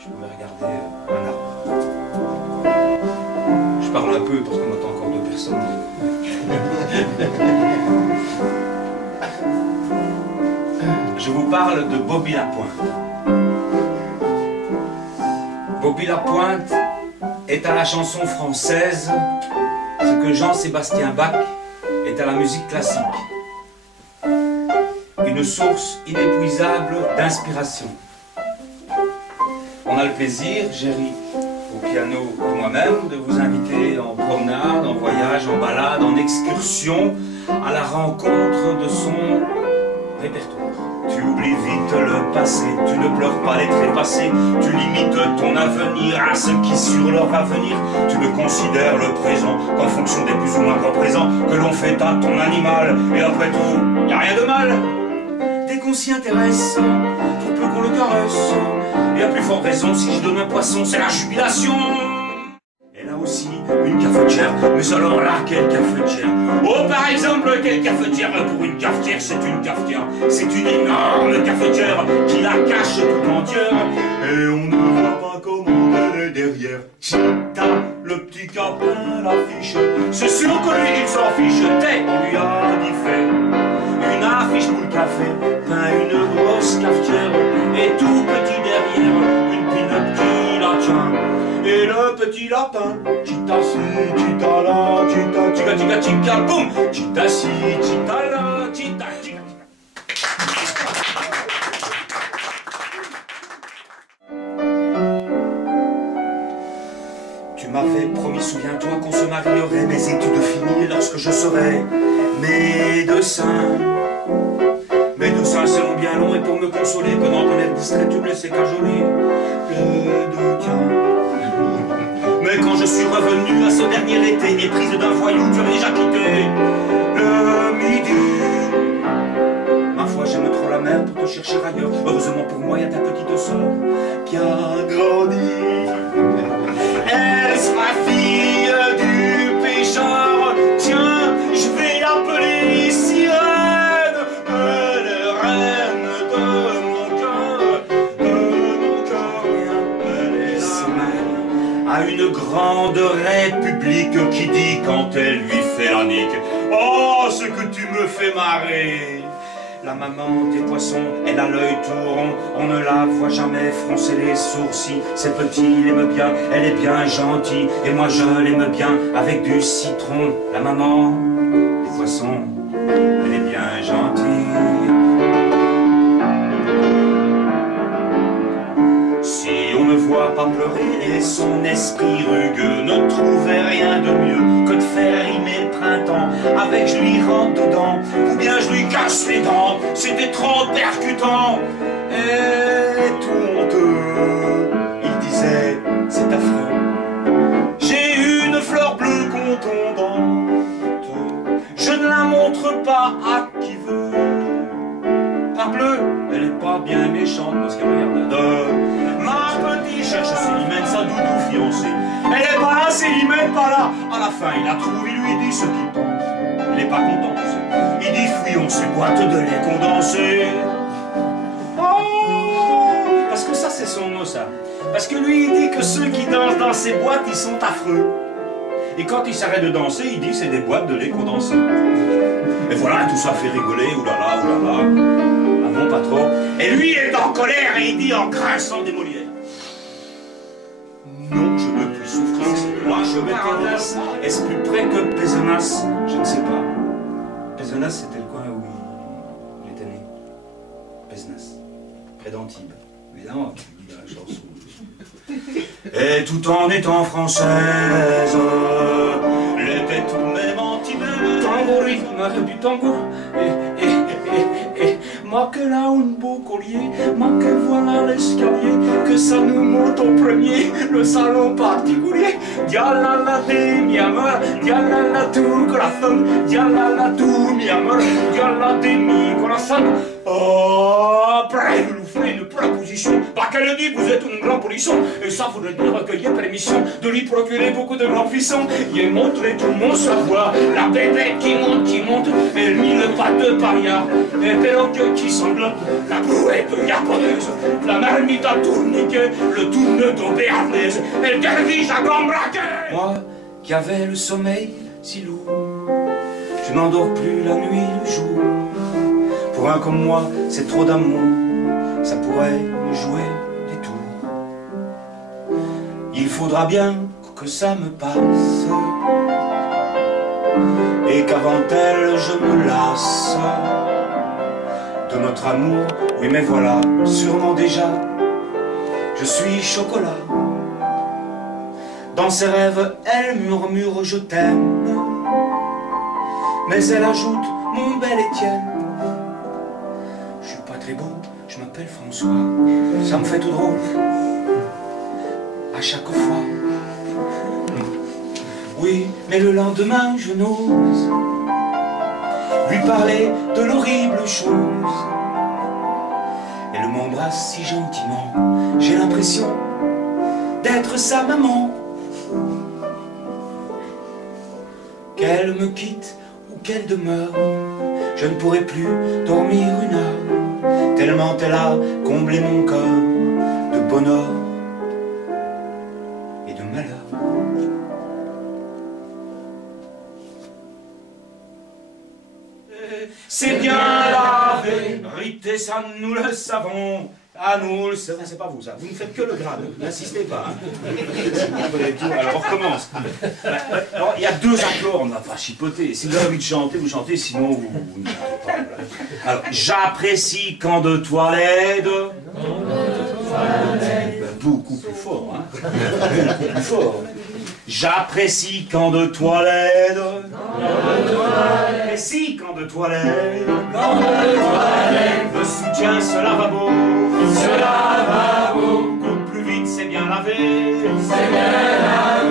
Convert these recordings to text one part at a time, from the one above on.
je pouvais regarder un arbre. Je parle un peu parce qu'on entend encore 2 personnes. Je vous parle de Bobby Lapointe. Bobby Lapointe est à la chanson française ce que Jean-Sébastien Bach est à la musique classique. Une source inépuisable d'inspiration. On a le plaisir, Géry, au piano et moi-même, de vous inviter en promenade, en voyage, en balade, en excursion, à la rencontre de son répertoire. Tu oublies vite le passé, tu ne pleures pas les trépassés, tu limites ton avenir à ce qui sur leur avenir. Tu ne considères le présent qu'en fonction des plus ou moins grands présents que l'on fait à ton animal. Et après tout, y a rien de mal. Dès qu'on s'y intéresse, pour peu qu'on le caresse, et à plus forte raison, si je donne un poisson, c'est la jubilation. Elle a aussi une cafetière, mais alors là, quelle cafetière? Oh, par exemple, quelle cafetière? Pour une cafetière, c'est une cafetière. C'est une énorme cafetière qui la cache tout entière. Et on ne voit pas comment elle est derrière. Chita, le petit capin l'affiche. C'est sûr que lui, il s'en fiche. T'es, on lui a dit fait. Une affiche pour le café, peint une grosse cafetière. Et tout petit derrière, une pin-up qui la tient. Et le petit lapin, chita si, chita la, chita, chica, chica, chica, boum, chita si, chita la, chita, chica, chica. Tu m'avais promis, souviens-toi, qu'on se marierait, mes études finies, lorsque je serais médecin. Médecin, c'est long, bien long, et pour me consoler, pendant ton air distrait, tu me laissais cajoler le dequin. Mais quand je suis revenu à ce dernier été, éprise d'un voyou, tu avais déjà quitté le midi. Ma foi, j'aime trop la mer pour te chercher ailleurs. Heureusement pour moi, il y a ta petite sœur qui a grandi. Est-ce ma fille du pêcheur? Tiens, je vais l'appeler Sirène. Elle est reine de mon cœur, elle est la mère à une grande république qui dit quand elle lui fait la nique: oh, ce que tu me fais marrer. La maman des poissons, elle a l'œil tout rond, on ne la voit jamais froncer les sourcils. C'est petit, il aime bien, elle est bien gentille, et moi je l'aime bien avec du citron. La maman des poissons, elle est bien gentille. Si on ne voit pas pleurer, et son esprit rugueux ne trouvait rien de mieux que de faire rimer le printemps avec je lui rentre dedans, ou bien je lui casse les dents. C'était trop percutant et tout honteux. Il disait, c'est affreux, j'ai une fleur bleue contondante, je ne la montre pas à qui veut. Parbleu, elle est pas bien méchante parce qu'elle regarde de ma petite cherche Célimène, sa doudou fiancée. Elle est pas là, Célimène, pas là. À la fin, il la trouve, il lui dit ce qu'il pense. Il est pas content, tu sais. Il dit fouillons ces boîtes de lait condensé. Oh, parce que ça, c'est son mot, ça. Parce que lui, il dit que ceux qui dansent dans ces boîtes, ils sont affreux. Et quand il s'arrête de danser, il dit c'est des boîtes de lait condensé. Et voilà, tout ça fait rigoler, oulala, oulala. Ah non, pas trop. Et lui, il est en colère et il dit en grinçant des Molières: non, je ne puis souffrir cette loi, je vais Pézenas. Est-ce plus près que Pézenas? Je ne sais pas. Pézenas, c'était le coin où il était né. Pézenas, près d'Antibes. Évidemment, il dit dans la chanson. Et tout en étant française, elle était tout de même anti-belle. Tango rythme du tango, ma que là un beau collier, ma que voilà l'escalier, que ça nous monte au premier, le salon particulier. Dialala de mi amor, dialala tu corazón, dialala tu mi amor, dialala de mi corazón. Oh, après fait une proposition. Bah qu'elle dit vous êtes un grand polisson, et ça voudrait dire qu'il y a permission de lui procurer beaucoup de grands frissons. Il montrer tout mon savoir, la bébête qui monte, elle mille pas de paria, et Perroquet qui sanglote, la brouette japonaise, la marmite à tourniquet, le tourne-dos béarnaise, et le derviche à grand braquet. Moi, qui avais le sommeil si lourd, je n'endors plus la nuit le jour. Pour un comme moi, c'est trop d'amour, ça pourrait me jouer des tours. Il faudra bien que ça me passe, et qu'avant elle je me lasse de notre amour. Oui mais voilà, sûrement déjà, je suis chocolat. Dans ses rêves, elle murmure je t'aime, mais elle ajoute mon bel Étienne. Je suis pas très beau, je m'appelle François, ça me fait tout drôle à chaque fois. Oui, mais le lendemain je n'ose lui parler de l'horrible chose. Elle m'embrasse si gentiment, j'ai l'impression d'être sa maman. Qu'elle me quitte ou qu'elle demeure, je ne pourrai plus dormir une heure, tellement elle a comblé mon cœur de bonheur et de malheur. C'est bien la vérité, ça nous le savons. Ah, nous le savons, c'est pas vous ça. Vous ne faites que le grade, n'insistez pas. Hein. Alors on recommence. Alors, il y a deux accords, on ne va pas chipoter. Si vous avez envie de chanter, vous chantez, sinon vous ne chantez pas. Alors, j'apprécie quand de toi l'aide. Beaucoup plus fort, hein. Beaucoup plus fort. J'apprécie quand de toi l'aide. J'apprécie quand de toi l'aide. Le soutien, cela va beau. Coupe plus vite, c'est bien lavé.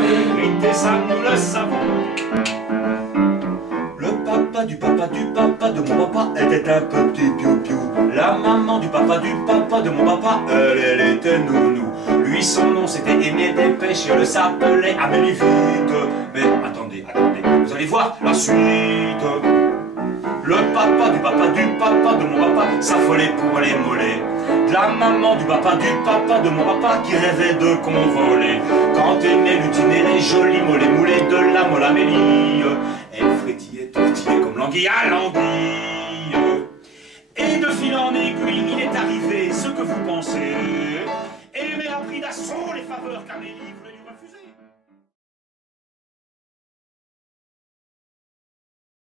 Vérité, ça nous le savons. Le papa de mon papa était un petit piou-piou. La maman du papa de mon papa, elle était nounou. Lui, son nom c'était Aimé Dépêche, elle s'appelait Amélie Vite. Mais attendez, vous allez voir la suite. Le papa de mon papa s'affolait pour les mollets. De la maman du papa de mon papa qui rêvait de convoler. Quand Aimé lutinait les jolis mollets moulés de la molle Amélie, elle frétillait, tortillait comme l'anguille à l'anguille. Et de fil en aiguille, il est arrivé ce que vous pensez. Aimé a pris d'assaut les faveurs qu'Amélie voulait lui refuser.